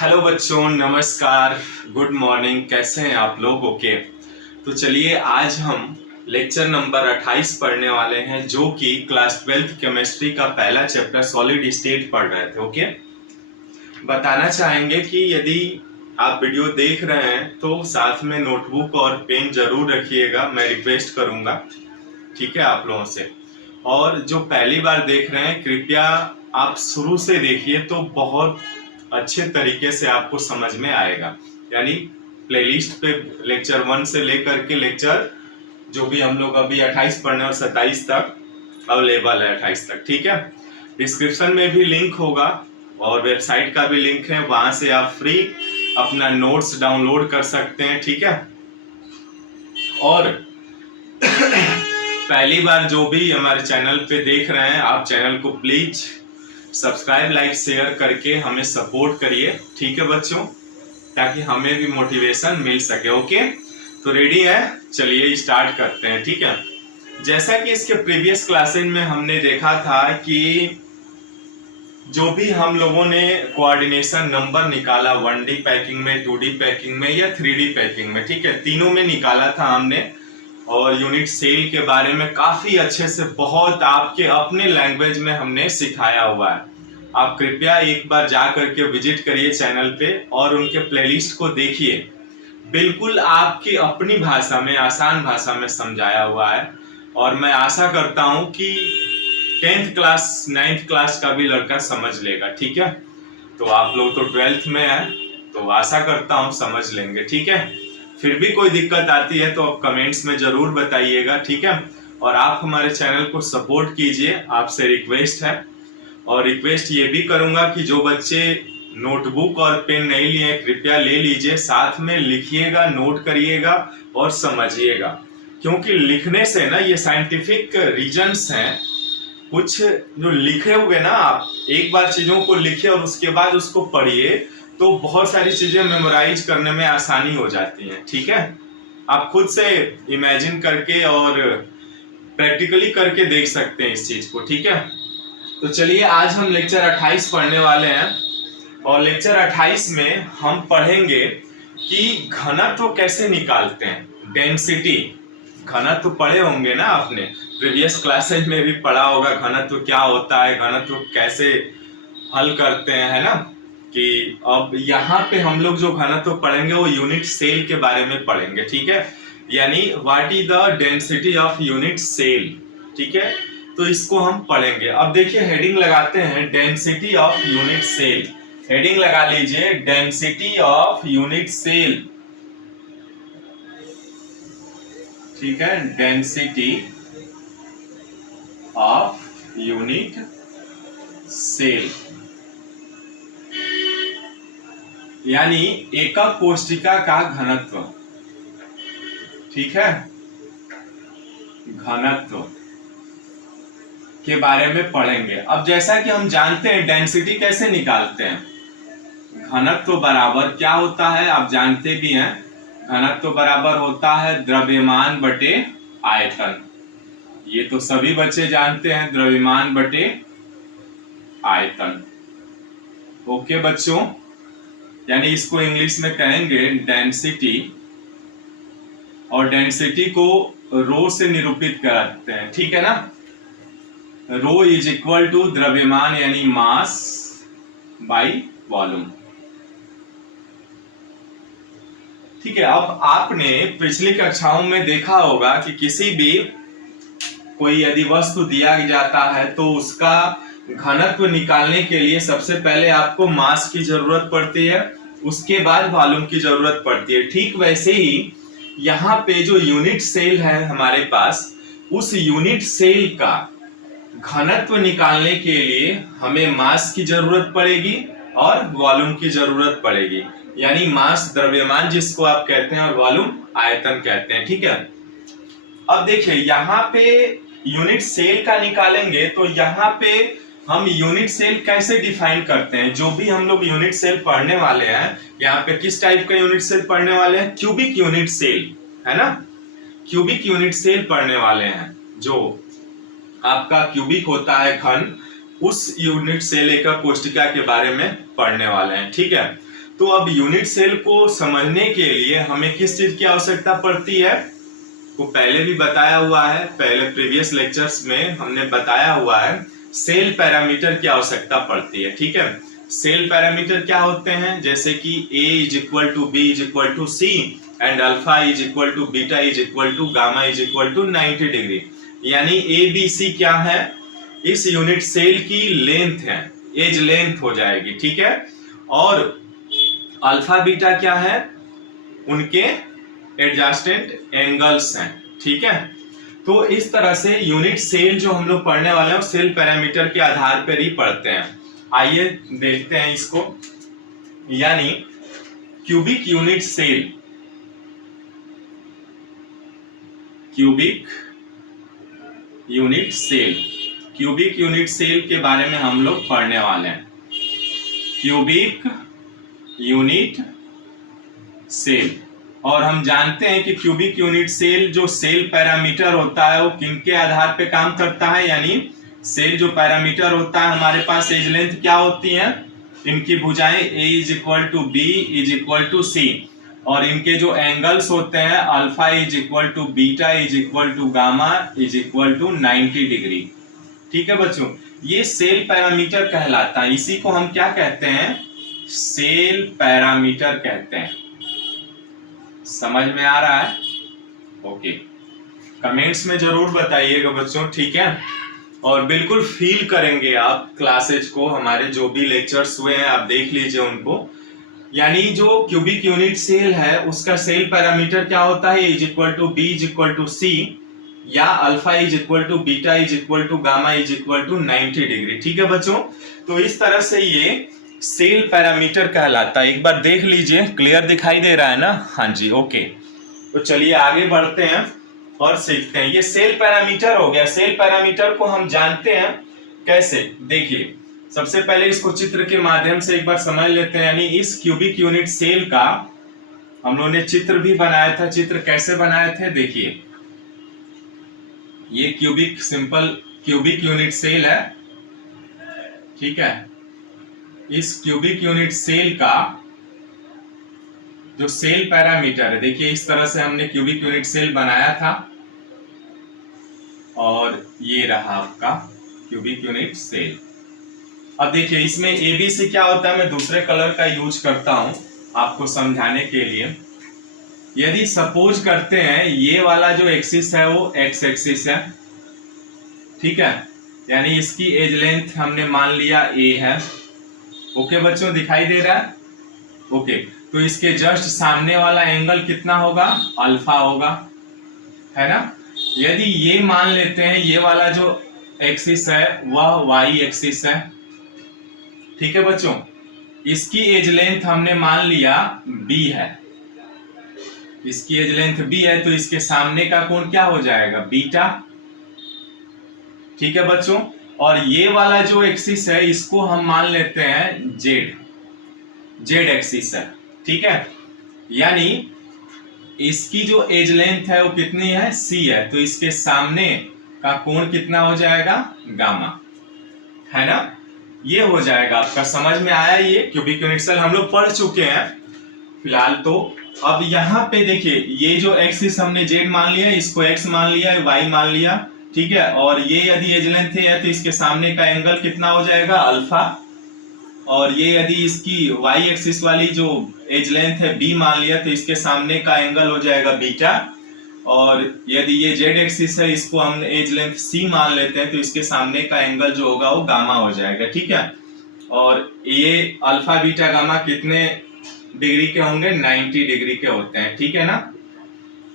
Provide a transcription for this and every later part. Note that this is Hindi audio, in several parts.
हेलो बच्चों, नमस्कार, गुड मॉर्निंग। कैसे हैं आप लोग? ओके, तो चलिए आज हम लेक्चर नंबर 28 पढ़ने वाले हैं, जो कि क्लास 12th केमिस्ट्री का पहला चैप्टर सॉलिड स्टेट पढ़ रहे थे। ओके, बताना चाहेंगे कि यदि आप वीडियो देख रहे हैं तो साथ में नोटबुक और पेन जरूर रखिएगा, मैं रिक्वेस्ट करूंगा, ठीक है, आप लोगों से। और जो पहली बार देख रहे हैं, कृपया आप शुरू से देखिए तो बहुत अच्छे तरीके से आपको समझ में आएगा। यानी प्लेलिस्ट पे लेक्चर 1 से लेकर के लेक्चर जो भी हम लोग अभी 28 पढ़ने और 27 तक अवेलेबल है, 28 तक, ठीक है। डिस्क्रिप्शन में भी लिंक होगा और वेबसाइट का भी लिंक है, वहां से आप फ्री अपना नोट्स डाउनलोड कर सकते हैं, ठीक है। और पहली बार जो भी हमारे चैनल पे देख रहे हैं, आप चैनल को प्लीज सब्सक्राइब, लाइक, शेयर करके हमें सपोर्ट करिए, ठीक है बच्चों, ताकि हमें भी मोटिवेशन मिल सके। ओके, तो रेडी है? चलिए स्टार्ट करते हैं, ठीक है। जैसा कि इसके प्रीवियस क्लासेस में हमने देखा था कि जो भी हम लोगों ने कोऑर्डिनेशन नंबर निकाला 1D पैकिंग में, 2D पैकिंग में या 3D पैकिंग में, ठीक है, तीनों में निकाला था हमने। और यूनिट सेल के बारे में काफी अच्छे से बहुत आपके अपने लैंग्वेज में हमने सिखाया हुआ है। आप कृपया एक बार जा करके विजिट करिए चैनल पे और उनके प्लेलिस्ट को देखिए, बिल्कुल आपकी अपनी भाषा में, आसान भाषा में समझाया हुआ है। और मैं आशा करता हूं कि 10th क्लास 9th क्लास का भी लड़का समझ लेगा, ठीक है। तो आप लोग तो 12th में है, तो आशा करता हूं समझ लेंगे, ठीक है। फिर भी कोई दिक्कत आती है तो आप कमेंट्स में जरूर बताइएगा, ठीक है। और आप हमारे चैनल को सपोर्ट कीजिए, आपसे रिक्वेस्ट है। और रिक्वेस्ट ये भी करूंगा कि जो बच्चे नोटबुक और पेन नहीं लिए कृपया ले लीजिए, साथ में लिखिएगा, नोट करिएगा और समझिएगा, क्योंकि लिखने से ना, ये साइंटिफिक रीजंस हैं कुछ जो लिखे हुए ना, आप एक बार चीजों को लिखिए और उसके बाद उसको पढ़िए तो बहुत सारी चीजें मेमोराइज करने में आसानी हो जाती है, ठीक है। आप खुद से इमेजिन करके और प्रैक्टिकली करके देख सकते हैं इस चीज को, ठीक है। तो चलिए आज हम लेक्चर 28 पढ़ने वाले हैं और लेक्चर 28 में हम पढ़ेंगे कि घनत्व कैसे निकालते हैं, डेंसिटी। घनत्व पढ़े होंगे ना आपने, प्रीवियस क्लासेस में भी पढ़ा होगा घनत्व क्या होता है, घनत्व कैसे हल करते हैं, है ना। कि अब यहाँ पे हम लोग जो घनत्व पढ़ेंगे वो यूनिट सेल के बारे में पढ़ेंगे, ठीक है। यानी what is the density of unit cell, ठीक है। तो इसको हम पढ़ेंगे। अब देखिए हेडिंग लगाते हैं, density of unit cell. Heading लगा लीजिए, डेंसिटी ऑफ यूनिट सेल, ठीक है, डेंसिटी ऑफ यूनिट सेल, यानी एकक कोशिका का घनत्व, ठीक है। घनत्व के बारे में पढ़ेंगे। अब जैसा कि हम जानते हैं डेंसिटी कैसे निकालते हैं, घनत्व बराबर क्या होता है, आप जानते भी हैं, घनत्व बराबर होता है द्रव्यमान बटे आयतन। ये तो सभी बच्चे जानते हैं, द्रव्यमान बटे आयतन। ओके बच्चों, यानी इसको इंग्लिश में कहेंगे डेंसिटी, और डेंसिटी को रो से निरूपित करते हैं, ठीक है ना। रो इज इक्वल टू द्रव्यमान यानी मास बाई वॉल्यूम, ठीक है। अब आपने पिछली कक्षाओं में देखा होगा कि किसी भी कोई यदि वस्तु दिया जाता है तो उसका घनत्व निकालने के लिए सबसे पहले आपको मास की जरूरत पड़ती है, उसके बाद वॉल्यूम की जरूरत पड़ती है। ठीक वैसे ही यहाँ पे जो यूनिट सेल है हमारे पास, उस यूनिट सेल का घनत्व निकालने के लिए हमें मास की जरूरत पड़ेगी और वॉल्यूम की जरूरत पड़ेगी। यानी मास द्रव्यमान जिसको आप कहते हैं और वॉल्यूम आयतन कहते हैं, ठीक है। अब देखिए यहाँ पे यूनिट सेल का निकालेंगे तो यहाँ पे हम यूनिट सेल कैसे डिफाइन करते हैं। जो भी हम लोग यूनिट सेल पढ़ने वाले हैं, यहाँ पे किस टाइप का यूनिट सेल पढ़ने वाले हैं, क्यूबिक यूनिट सेल, है ना। क्यूबिक यूनिट सेल पढ़ने वाले हैं, जो आपका क्यूबिक होता है घन, उस यूनिट सेल एकक कोशिका के बारे में पढ़ने वाले हैं, ठीक है। तो अब यूनिट सेल को समझने के लिए हमें किस चीज की आवश्यकता पड़ती है, वो पहले भी बताया हुआ है, पहले प्रीवियस लेक्चर्स में हमने बताया हुआ है, सेल पैरामीटर की आवश्यकता पड़ती है। ठीक है, सेल पैरामीटर क्या होते हैं, जैसे कि A is equal to B is equal to c and alpha is equal to beta is equal to gamma is equal to 90 degree. यानी ए बी सी क्या है, इस यूनिट सेल की लेंथ है, एज लेंथ हो जाएगी। ठीक है, और अल्फा बीटा क्या है, उनके एडजस्टेंट एंगल्स हैं। ठीक है, तो इस तरह से यूनिट सेल जो हम लोग पढ़ने वाले हैं सेल पैरामीटर के आधार पर ही पढ़ते हैं। आइए देखते हैं इसको। यानी cubic unit cell, cubic unit cell, cubic unit cell के बारे में हम लोग पढ़ने वाले हैं। क्यूबिक यूनिट सेल, और हम जानते हैं कि क्यूबिक यूनिट सेल जो सेल पैरामीटर होता है वो किनके आधार पे काम करता है, यानी सेल जो पैरामीटर होता है हमारे पास एज लेंथ क्या होती है, इनकी भुजाएं a is equal to B is equal to C, और इनके जो एंगल्स होते हैं alpha is equal to beta is equal to gamma is equal to 90 degree. ठीक है बच्चों, ये सेल पैरामीटर कहलाता है। इसी को हम क्या कहते हैं, सेल पैरामीटर कहते हैं। समझ में आ रहा है? ओके, कमेंट्स में जरूर बताइएगा बच्चों। ठीक है, और बिल्कुल फील करेंगे आप क्लासेज को, हमारे जो भी लेक्चर्स हुए हैं आप देख लीजिए उनको। यानी जो क्यूबिक यूनिट सेल है उसका सेल पैरामीटर क्या होता है, is equal to B is equal to C, या alpha is equal to beta is equal to gamma is equal to 90 degree. ठीक है बच्चों, तो इस तरह से ये सेल पैरामीटर कहलाता है। एक बार देख लीजिए, क्लियर दिखाई दे रहा है ना? हाँ जी, ओके। तो चलिए आगे बढ़ते हैं और सीखते हैं। ये सेल पैरामीटर हो गया। सेल पैरामीटर को हम जानते हैं कैसे, देखिए सबसे पहले इसको चित्र के माध्यम से एक बार समझ लेते हैं। यानी इस क्यूबिक यूनिट सेल का हम लोगों ने चित्र भी बनाया था। चित्र कैसे बनाए थे, देखिए ये cubic simple cubic unit cell है। ठीक है, इस क्यूबिक यूनिट सेल का जो सेल पैरामीटर है, देखिए इस तरह से हमने क्यूबिक यूनिट सेल बनाया था, और ये रहा आपका क्यूबिक यूनिट सेल। अब देखिए इसमें एबीसी क्या होता है, मैं दूसरे कलर का यूज करता हूं आपको समझाने के लिए। यदि सपोज करते हैं ये वाला जो एक्सिस है वो एक्स एक्सिस है, ठीक है, यानी इसकी एज लेंथ हमने मान लिया ए है। ओके बच्चों, दिखाई दे रहा है? ओके, तो इसके जस्ट सामने वाला एंगल कितना होगा, अल्फा होगा, है ना। यदि ये मान लेते हैं ये वाला जो एक्सिस है वह वाई एक्सिस है, ठीक है बच्चों, इसकी एज लेंथ हमने मान लिया बी है, इसकी एज लेंथ बी है, तो इसके सामने का कोण क्या हो जाएगा, बीटा। ठीक है बच्चों, और ये वाला जो एक्सिस है इसको हम मान लेते हैं जेड, जेड एक्सिस है, ठीक है। यानी इसकी जो एज लेंथ है वो कितनी है, सी है, तो इसके सामने का कोण कितना हो जाएगा, गामा, है ना। ये हो जाएगा आपका, समझ में आया। ये क्यूबिक यूनिट सेल हम लोग पढ़ चुके हैं फिलहाल तो। अब यहाँ पे देखिए ये जो एक्सिस हमने जेड मान लिया, इसको एक्स मान लिया, वाई मान लिया, ठीक है, और ये यदि एज लेंथ है तो इसके सामने का एंगल कितना हो जाएगा, अल्फा, और ये यदि इसकी वाई एक्सिस वाली जो एज लेंथ है बी मान लिया तो इसके सामने का एंगल हो जाएगा बीटा, और यदि ये जेड एक्सिस है इसको हम एज लेंथ सी मान लेते हैं तो इसके सामने का एंगल जो होगा वो गामा हो जाएगा, ठीक है। और ये अल्फा बीटा गामा कितने डिग्री के होंगे, 90 डिग्री के होते हैं, ठीक है ना,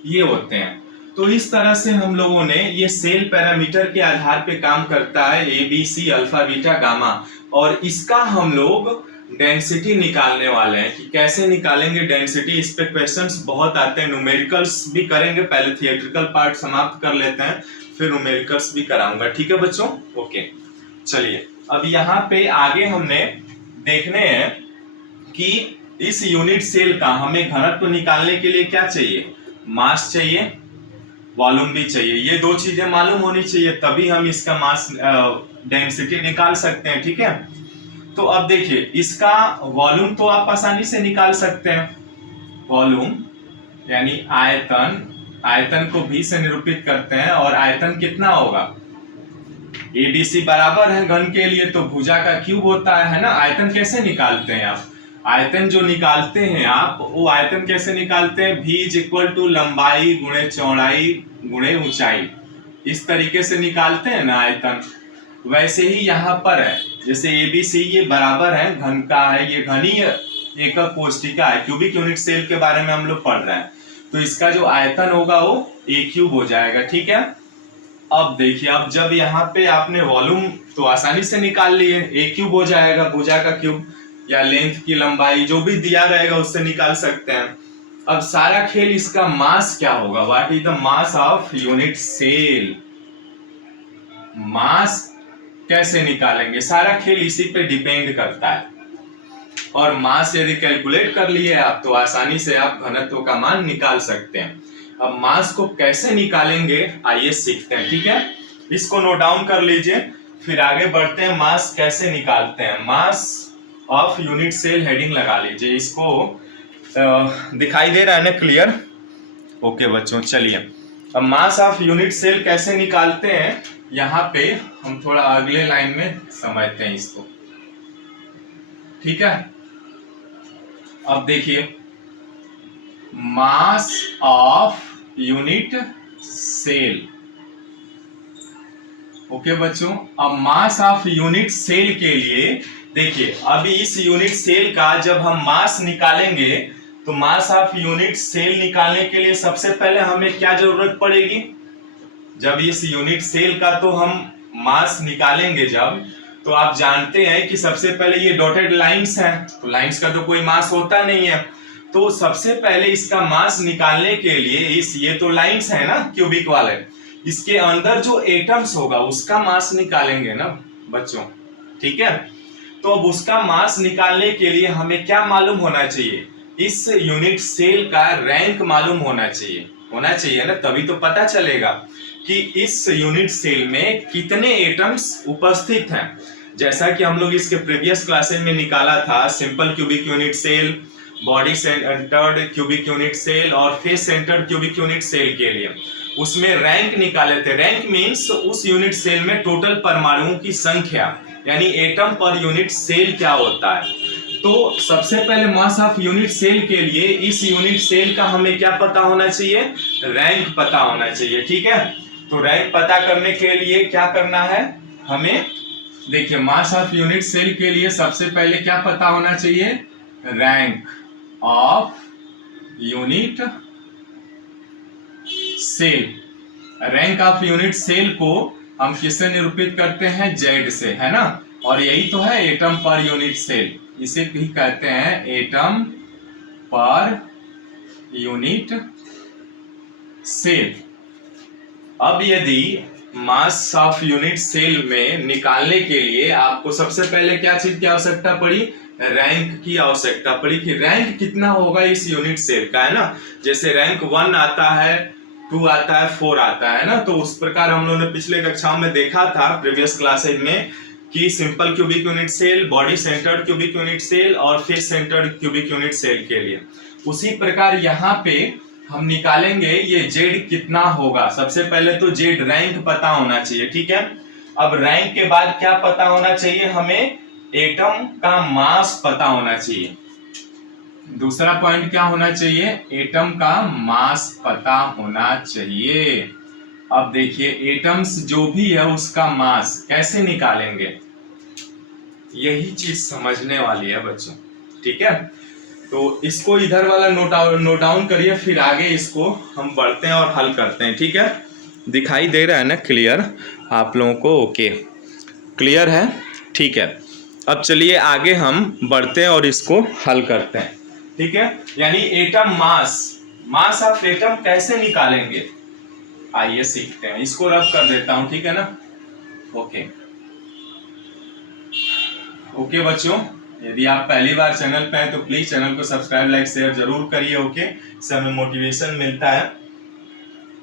ये होते हैं। तो इस तरह से हम लोगों ने ये सेल पैरामीटर के आधार पे काम करता है, A B C alpha beta gamma, और इसका हम लोग डेंसिटी निकालने वाले हैं। कि कैसे निकालेंगे डेंसिटी, इस पे क्वेश्चंस बहुत आते हैं, न्यूमेरिकल्स भी करेंगे, पहले थियोरेटिकल पार्ट समाप्त कर लेते हैं फिर न्यूमेरिकल्स भी कराऊंगा, ठीक है बच्चों। ओके, चलिए अब यहाँ पे आगे हमने देखने हैं कि इस यूनिट सेल का हमें घनत्व निकालने के लिए क्या चाहिए, मास चाहिए, वॉल्यूम भी चाहिए। ये दो चीजें मालूम होनी चाहिए, तभी हम इसका मास डेंसिटी निकाल सकते हैं, ठीक है। तो अब देखिए इसका वॉल्यूम तो आप आसानी से निकाल सकते हैं। वॉल्यूम यानी आयतन, आयतन को v से निरूपित करते हैं और आयतन कितना होगा, ABC बराबर है घन के लिए तो भुजा का क्यूब होता है ना। आयतन कैसे निकालते हैं आप, आयतन जो निकालते हैं आप वो आयतन कैसे निकालते हैं, v इज इक्वल टू लंबाई गुणे चौड़ाई गुणे ऊंचाई, इस तरीके से निकालते हैं ना आयतन। वैसे ही यहाँ पर है, जैसे ABC ये बराबर है घन का है, ये घनीय एकक कोष्टिका है, क्यूबिक यूनिट सेल के बारे में हम लोग पढ़ रहे हैं, तो इसका जो आयतन होगा वो a क्यूब हो जाएगा, ठीक है। अब देखिए, अब जब यहाँ पे आपने वॉल्यूम तो आसानी से निकाल लिए, a क्यूब हो जाएगा, भुजा का क्यूब या लेंथ की लंबाई जो भी दिया रहेगा उससे निकाल सकते हैं। अब सारा खेल इसका मास क्या होगा, what is the mass of unit cell, mass कैसे निकालेंगे, सारा खेल इसी पे डिपेंड करता है। और मास यदि कैलकुलेट कर लिए आप तो आसानी से आप घनत्व का मान निकाल सकते हैं। अब मास को कैसे निकालेंगे आइए सीखते हैं, ठीक है। इसको नोट डाउन कर लीजिए, फिर आगे बढ़ते हैं। मास कैसे निकालते हैं, mass of unit cell heading लगा लीजिए, इसको दिखाई दे रहा है ना क्लियर, ओके बच्चों। चलिए अब मास ऑफ यूनिट सेल कैसे निकालते हैं, यहाँ पे हम थोड़ा अगले लाइन में समझते हैं इसको, ठीक है। अब देखिए mass of unit cell, okay बच्चों। अब मास ऑफ यूनिट सेल के लिए देखिए, अभी इस यूनिट सेल का जब हम मास निकालेंगे तो मास ऑफ यूनिट सेल निकालने के लिए सबसे पहले हमें क्या जरूरत पड़ेगी, जब इस यूनिट सेल का तो हम मास निकालेंगे जब, तो आप जानते हैं कि सबसे पहले ये डॉटेड लाइंस हैं, तो लाइंस का तो कोई मास होता नहीं है, तो सबसे पहले इसका मास निकालने के लिए इस ये तो लाइंस है ना क्यूबिक वाले, इसके अंदर जो एटम्स होगा उसका मास निकालेंगे ना बच्चों, ठीक है। तो अब उसका मास निकालने के लिए हमें क्या मालूम होना चाहिए, इस यूनिट सेल का रैंक मालूम होना चाहिए ना, तभी तो पता चलेगा कि इस यूनिट सेल में कितने एटम्स उपस्थित हैं। जैसा कि हम लोग इसके प्रीवियस क्लासेस में निकाला था, simple cubic unit cell, body centred cubic unit cell और face centred cubic unit cell के लिए उसमें रैंक निकाले थे। रैंक मीन्स उस यूनिट सेल में टोटल परमाणुओं की संख्या, यानी एटम पर यूनिट सेल क्या होता है। तो सबसे पहले मास ऑफ यूनिट सेल के लिए इस यूनिट सेल का हमें क्या पता होना चाहिए, रैंक पता होना चाहिए, ठीक है। तो रैंक पता करने के लिए क्या करना है हमें, देखिए मास ऑफ यूनिट सेल के लिए सबसे पहले क्या पता होना चाहिए, rank of unit cell. Rank of unit cell को हम किससे निरूपित करते हैं, जेड से, है ना। और यही तो है एटम पर यूनिट सेल, इसे भी कहते हैं एटम पर यूनिट सेल। अब यदि मास ऑफ यूनिट सेल में निकालने के लिए आपको सबसे पहले क्या चीज की आवश्यकता पड़ी, रैंक की आवश्यकता पड़ी कि रैंक कितना होगा इस यूनिट सेल का, है ना। जैसे रैंक 1 आता है, 2 आता है, 4 आता है ना, तो उस प्रकार हम लोगों ने पिछले कक्षाओं में देखा था प्रीवियस क्लासेज में कि simple cubic unit cell, body centred cubic unit cell और face centred cubic unit cell के लिए। उसी प्रकार यहाँ पे हम निकालेंगे ये जेड कितना होगा। सबसे पहले तो जेड रैंक पता होना चाहिए, ठीक है। अब रैंक के बाद क्या पता होना चाहिए हमें, एटम का मास पता होना चाहिए। दूसरा पॉइंट क्या होना चाहिए, एटम का मास पता होना चाहिए। अब देखिए एटम्स जो भी है उसका मास कैसे निकालेंगे, यही चीज समझने वाली है बच्चों, ठीक है। तो इसको इधर वाला नोट डाउन करिए, फिर आगे इसको हम बढ़ते हैं और हल करते हैं, ठीक है। दिखाई दे रहा है ना क्लियर आप लोगों को, ओके क्लियर है, ठीक है। अब चलिए आगे हम बढ़ते हैं और इसको हल करते हैं, ठीक है। यानी atom mass, mass of atom कैसे निकालेंगे आइए सीखते हैं। इसको रब कर देता हूं, ठीक है ना, ओके ओके बच्चों। यदि आप पहली बार चैनल पे हैं तो प्लीज चैनल को सब्सक्राइब, लाइक, शेयर जरूर करिए, ओके। इससे हमें मोटिवेशन मिलता है।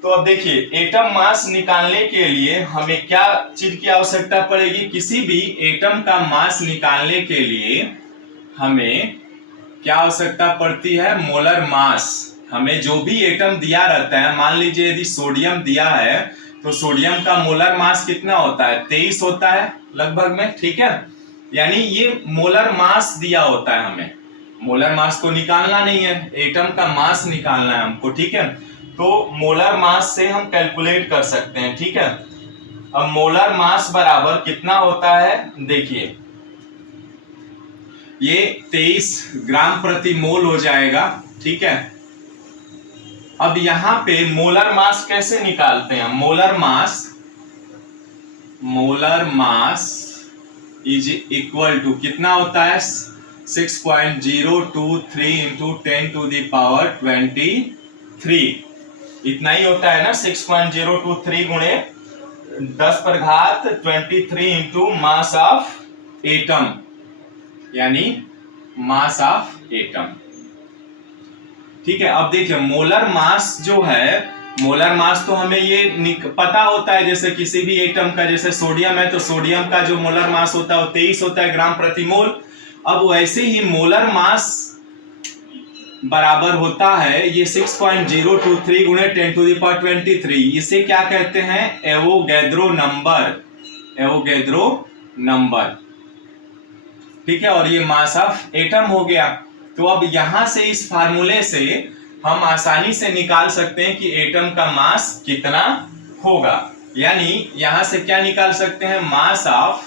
तो अब देखिए एटम मास निकालने के लिए हमें क्या चीज की आवश्यकता पड़ेगी, किसी भी एटम का मास निकालने के लिए हमें क्या आवश्यकता पड़ती है, मोलर मास। हमें जो भी एटम दिया रहता है, मान लीजिए यदि सोडियम दिया है तो सोडियम का मोलर मास कितना होता है, 23 होता है लगभग में, ठीक है। यानी ये मोलर मास दिया होता है, हमें मोलर मास को निकालना नहीं है, एटम का मास निकालना है हमको, ठीक है। तो मोलर मास से हम कैलकुलेट कर सकते हैं, ठीक है। अब मोलर मास बराबर कितना होता है, देखिए ये 23 ग्राम प्रति मोल हो जाएगा, ठीक है। अब यहां पे मोलर मास कैसे निकालते हैं, molar mass is equal to कितना होता है, 6.023 इंटू 10⁻23 इतना ही होता है ना, 6.023 गुणे 10⁻23 इंटू मास ऑफ एटम, यानी मास ऑफ एटम, ठीक है। अब देखिए मोलर मास जो है, मोलर मास तो हमें ये पता होता है, जैसे किसी भी एटम का, जैसे सोडियम है तो सोडियम का जो मोलर मास होता है वो 23 होता है ग्राम प्रति मोल। अब वैसे ही मोलर मास बराबर होता है ये 6.023 गुणे 10⁻23, इसे क्या कहते हैं, एवोगैड्रो नंबर, ठीक है। और ये मास ऑफ एटम हो गया। तो अब यहां से इस फार्मूले से हम आसानी से निकाल सकते हैं कि एटम का मास कितना होगा, यानी यहां से क्या निकाल सकते हैं, mass of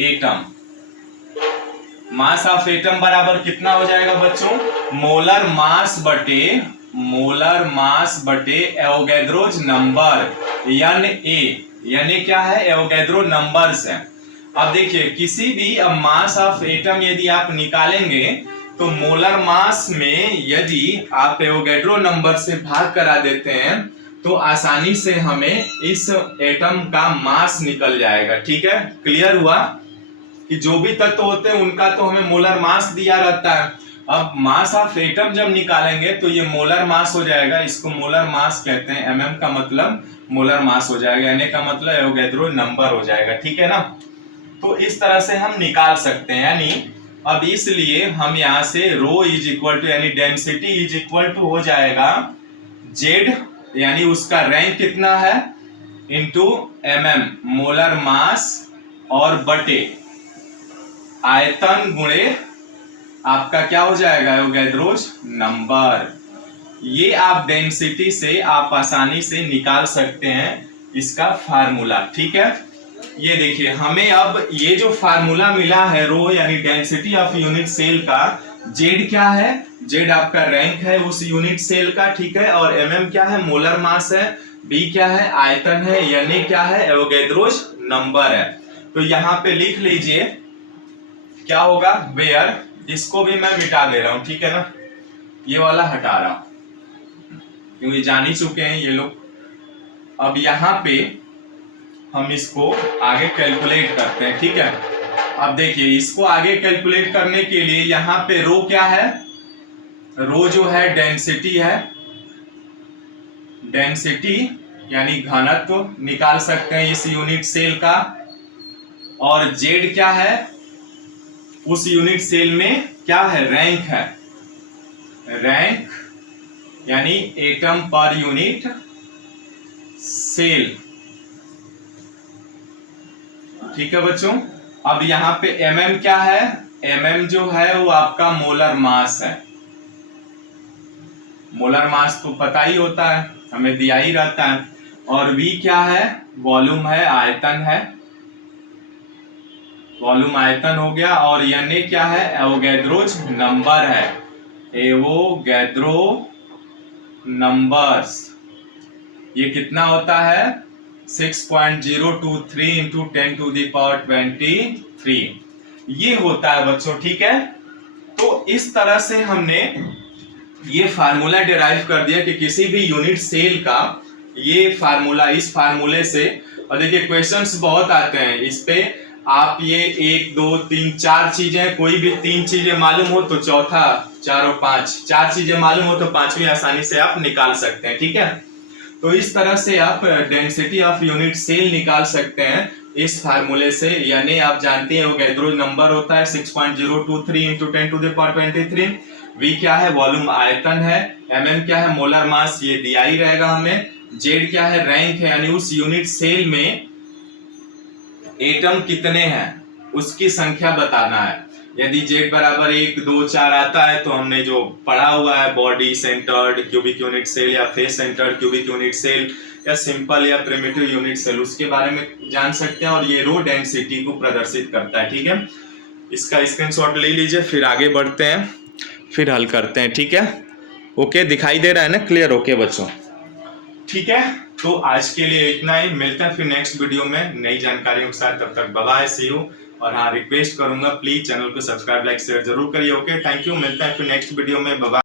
atom. Mass of atom बराबर कितना हो जाएगा बच्चों, मोलर मास बटे एवोगैड्रोज नंबर, यानी क्या है, एवोगैड्रो नंबर्स है। अब देखिए किसी भी अब मास ऑफ एटम यदि आप निकालेंगे तो मोलर मास में यदि आप एवोगैड्रो नंबर से भाग करा देते हैं तो आसानी से हमें इस एटम का मास निकल जाएगा, ठीक है। क्लियर हुआ कि जो भी तत्व होते हैं उनका तो हमें मोलर मास दिया रहता है। अब मास ऑफ एटम जब निकालेंगे तो ये मोलर मास हो जाएगा, इसको मोलर मास कहते हैं, mm का मतलब मोलर मास हो जाएगा, Na का मतलब एवोगैड्रो नंबर हो जाएगा, ठीक है ना। तो इस तरह से हम निकाल सकते हैं, यानी अब इसलिए हम यहां से रो इज इक्वल टू यानी डेंसिटी इज इक्वल टू हो जाएगा जेड, यानी उसका रैंक कितना है, इंटू mm मोलर मास और बटे आयतन गुणे आपका क्या हो जाएगा, एवोगैड्रोज नंबर। ये आप डेंसिटी से आप आसानी से निकाल सकते हैं इसका फार्मूला, ठीक है। ये देखिए हमें अब ये जो फार्मूला मिला है रो यानी डेंसिटी ऑफ यूनिट सेल का, जेड क्या है, जेड आपका रैंक है उस यूनिट सेल का, ठीक है। और mm क्या है, मोलर मास है, b क्या है, आयतन है, Na क्या है, एवोगैड्रोज नंबर है। तो यहाँ पे लिख लीजिए क्या होगा, वेयर, इसको भी मैं मिटा दे रहा हूं, ठीक है ना, ये वाला हटा रहा हूं क्योंकि जान ही चुके हैं ये लोग। अब यहाँ पे हम इसको आगे कैलकुलेट करते हैं, ठीक है। अब देखिए इसको आगे कैलकुलेट करने के लिए यहाँ पे रो क्या है, रो जो है डेंसिटी है, डेंसिटी यानी घनत्व निकाल सकते हैं इस यूनिट सेल का। और जेड क्या है, उस यूनिट सेल में क्या है, रैंक है, रैंक यानी एटम पर यूनिट सेल, ठीक है बच्चों। अब यहाँ पे mm क्या है, mm जो है वो आपका मोलर मास है, मोलर मास तो पता ही होता है, हमें दिया ही रहता है। और v क्या है, वॉल्यूम है, आयतन है, वॉल्यूम आयतन हो गया। और Na क्या है, एवोगैड्रोज नंबर है, एवोगैड्रो नंबर्स, ये कितना होता है, 6.023 इंटू 10⁻23 ये होता है बच्चों, ठीक है। तो इस तरह से हमने ये फार्मूला डिराइव कर दिया कि किसी भी यूनिट सेल का ये फार्मूला, इस फार्मूले से। और देखिए क्वेश्चंस बहुत आते हैं इस पे, आप ये 1 2 3 4 चीजें, कोई भी 3 चीजें मालूम हो तो चौथा, 4 और 5, 4 चीजें मालूम हो तो 5वीं आसानी से आप निकाल सकते हैं। ठीक है, तो इस तरह से आप डेंसिटी ऑफ यूनिट सेल निकाल सकते हैं इस फार्मूले से। यानी आप जानते हैं गैड्रोज नंबर होता है 6.023 into 10 to the power 23। V क्या है, वॉल्यूम आयतन है। mm क्या है, मोलर मास, ये दिया ही रहेगा हमें। z क्या है, रैंक है, यानी उस यूनिट सेल में एटम कितने हैं उसकी संख्या बताना है। यदि z बराबर 1 2 4 आता है तो हमने जो पढ़ा हुआ है body centred cubic unit cell या face centred cubic unit cell या सिंपल या प्रिमिटिव यूनिट सेल, उसके बारे में जान सकते हैं। और ये रो डेंसिटी को प्रदर्शित करता है। ठीक है, इसका स्क्रीनशॉट ले लीजिए, फिर आगे बढ़ते हैं, फिर हल करते हैं। ठीक है, ओके, दिखाई दे रहा है ना क्लियर? ओके बच्चों, ठीक है, तो आज के लिए इतना ही। मिलते हैं फिर नेक्स्ट वीडियो में नई जानकारियों के साथ। तब तक बाय बाय, सी यू। और हाँ, रिक्वेस्ट करूंगा प्लीज चैनल को सब्सक्राइब लाइक शेयर जरूर करिए। ओके, थैंक यू, मिलते हैं फिर नेक्स्ट वीडियो में, बाय बाय।